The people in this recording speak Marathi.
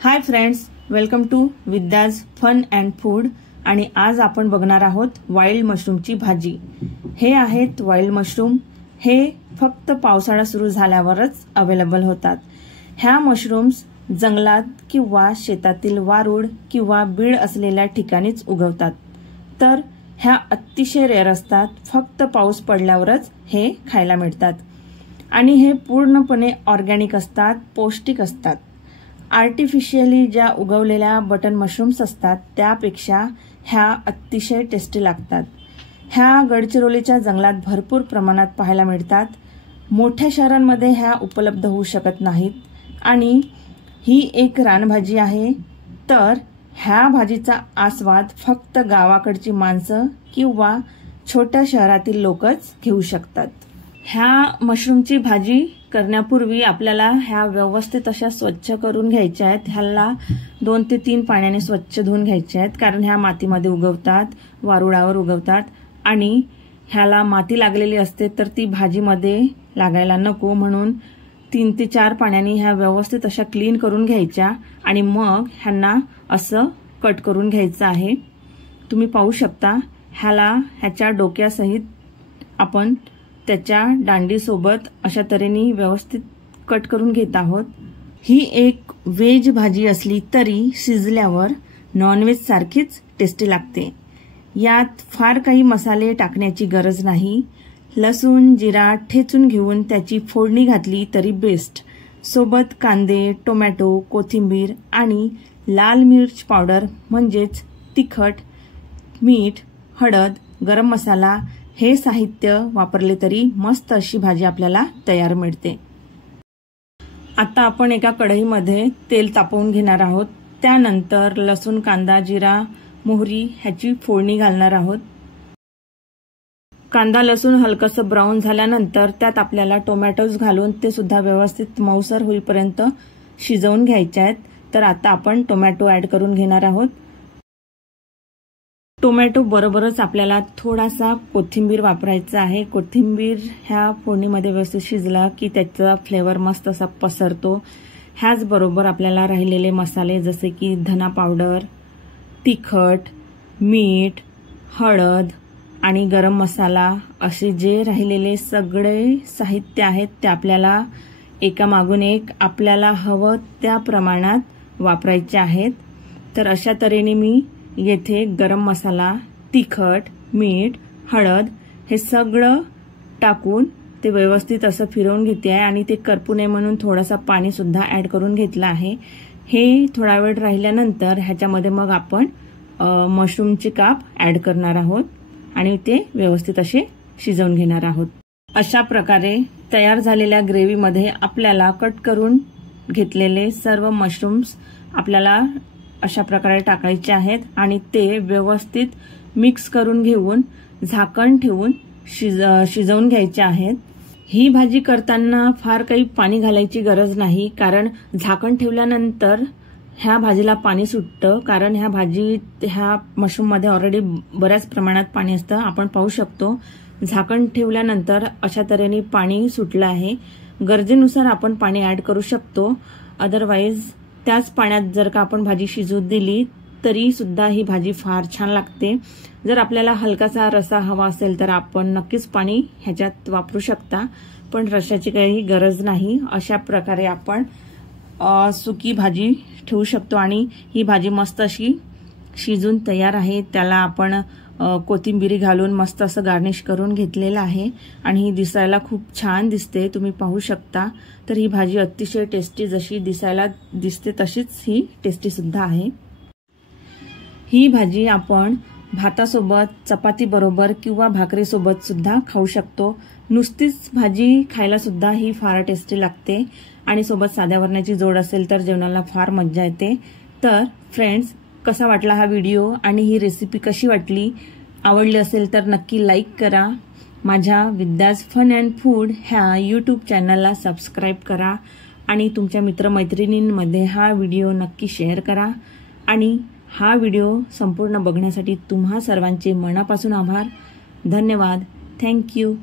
High friends, welcome to Vidya's fun and food. आणि आज आपण बघणार आहोत वाइल्ड मशरूमची भाजी। हे आहेत वाइल्ड मशरूम। हे फक्त पावसाळा सुरू झाल्यावरच अवेलेबल होतात। ह्या मशरूम्स जंगलात किंवा शेतातील वारूड किंवा बीड असलेल्या ठिकाणीच उगवतात। तर ह्या अतिशय रेअर असतात। फक्त पाऊस पडल्यावरच हे खायला मिळतात आणि हे पूर्णपणे ऑर्गॅनिक असतात, पौष्टिक असतात। आर्टिफिशियली ज्या उगवलेल्या बटन मशरूम्स असतात त्यापेक्षा ह्या अतिशय टेस्टी लागतात। ह्या गडचिरोलीच्या जंगलात भरपूर प्रमाणात पाहायला मिळतात। मोठ्या शहरांमध्ये ह्या उपलब्ध होऊ शकत नाहीत आणि ही एक रानभाजी आहे। तर ह्या भाजीचा आस्वाद फक्त गावाकडची माणसं किंवा छोट्या शहरातील लोकच घेऊ शकतात। ह्या मशरूमची भाजी करण्यापूर्वी आपल्याला ह्या व्यवस्थित अशा स्वच्छ करून घ्यायच्या आहेत। ह्याला 2 ते 3 पाण्याने स्वच्छ धुवून घ्यायच्या आहेत, कारण ह्या मातीमध्ये उगवतात, वारुळावर उगवतात आणि ह्याला माती लागलेली असते तर ती भाजीमध्ये लागायला नको, म्हणून 3 ते 4 पाण्याने ह्या व्यवस्थित अशा क्लीन करून घ्यायच्या आणि मग ह्यांना असं कट करून घ्यायचं आहे। तुम्ही पाहू शकता ह्याच्या डोक्यासहित आपण त्याच्या दांडीसोबत अशा तऱ्हेने व्यवस्थित कट करून घेत आहोत। ही एक व्हेज भाजी असली तरी शिजल्यावर नॉनव्हेज सारखीच टेस्टी लागते। यात फार काही मसाले टाकण्याची गरज नाही। लसूण जिरा ठेचून घेऊन त्याची फोडणी घातली तरी बेस्ट। सोबत कांदे, टोमॅटो, कोथिंबीर आणि लाल मिर्च पावडर म्हणजेच तिखट, मीठ, हळद, गरम मसाला हे साहित्य वापरले तरी मस्त अशी भाजी आपल्याला तयार मिळते। आता आपण एका कढईमध्ये तेल तापवून घेणार आहोत। त्यानंतर लसूण, कांदा, जिरा, मोहरी ह्याची फोडणी घालणार आहोत। कांदा लसूण हलकसं ब्राऊन झाल्यानंतर त्यात आपल्याला टोमॅटोज घालून ते सुद्धा व्यवस्थित मऊसर होईपर्यंत शिजवून घ्यायचे आहेत। तर आता आपण टोमॅटो ऍड करून घेणार आहोत। टोमॅटो बरोबरच आपल्याला थोडासा कोथिंबीर वापरायचा आहे। कोथिंबीर ह्या फोडणीमध्ये व्यवस्थित शिजला की त्याचा फ्लेवर मस्त असा पसरतो। ह्याच बरोबर आपल्याला राहिलेले मसाले जसे की धना पावडर, तिखट, मीठ, हळद आणि गरम मसाला असे जे राहिलेले सगळे साहित्य आहेत ते आपल्याला एकामागून एक आपल्याला हवं त्या प्रमाणात वापरायचे आहेत। तर अशा तऱ्हेने मी येथे गरम मसाला, तिखट, मीठ, हळद हे सगळं टाकून ते व्यवस्थित असं फिरवून घेते आहे आणि ते करपू नये म्हणून थोडासा पाणी सुद्धा ऍड करून घेतलं आहे। हे थोडा वेळ राहिल्यानंतर ह्याच्यामध्ये मग आपण मशरूमचे काप ऍड करणार आहोत आणि ते व्यवस्थित असे शिजवून घेणार आहोत। अशा प्रकारे तयार झालेल्या ग्रेव्हीमध्ये आपल्याला कट करून घेतलेले सर्व मशरूम्स आपल्याला अशा प्रकारे टाकायचे आहेत आणि ते व्यवस्थित मिक्स करून घेऊन झाकण ठेवून शिजवून घ्यायचे आहेत। ही भाजी करताना फार काही पाणी घालायची गरज नाही, कारण झाकण ठेवल्यानंतर ह्या भाजीला पाणी सुटतं, कारण ह्या मशरूम मध्ये ऑलरेडी बऱ्याच प्रमाणात पाणी असतं। आपण पाहू शकतो झाकण ठेवल्यानंतर अशा तऱ्हेने पाणी सुटलं आहे। गरजेनुसार आपण पाणी ऍड करू शकतो, अदरवाईज त्याच पाण्यात जर का आपण भाजी शिजू दिली तरी सुद्धा ही भाजी फार छान लागते। जर आपल्याला हलकासा रसा हवा असेल तर आपण नक्कीच पाणी ह्याच्यात वापरू शकता, पण रशाची काही गरज नाही। अशा प्रकारे आपण सुकी भाजी ठेवू शकतो आणि ही भाजी मस्त अशी शिजून तयार आहे। त्याला आपण कोथिंबीर घालून मस्त असं गार्निश करून घेतलेलं आहे आणि ही दिसायला खूप छान दिसते, तुम्ही पाहू शकता। तर ही भाजी अतिशय टेस्टी, जशी दिसायला दिसते तशीच ही टेस्टी सुद्धा आहे। ही भाजी आपण भातासोबत, चपाती बरोबर किंवा भाकरीसोबत सुद्धा खाऊ शकतो। नुसतीच भाजी खायला सुद्धा ही फार टेस्टी लागते आणि सोबत साध्या वरणाची जोड असेल तर जेवणाला फार मजा येते। तर फ्रेंड्स, कसा वाटला हा व्हिडिओ आणि ही रेसिपी कशी वाटली? आवडली असेल तर नक्की लाईक करा। माझ्या विद्याज फन अँड फूड ह्या यूट्यूब चॅनलला सबस्क्राईब करा आणि तुमच्या मित्रमैत्रिणींमध्ये हा व्हिडिओ नक्की शेअर करा। आणि हा व्हिडिओ संपूर्ण बघण्यासाठी तुम्हा सर्वांचे मनापासून आभार। धन्यवाद। थँक्यू।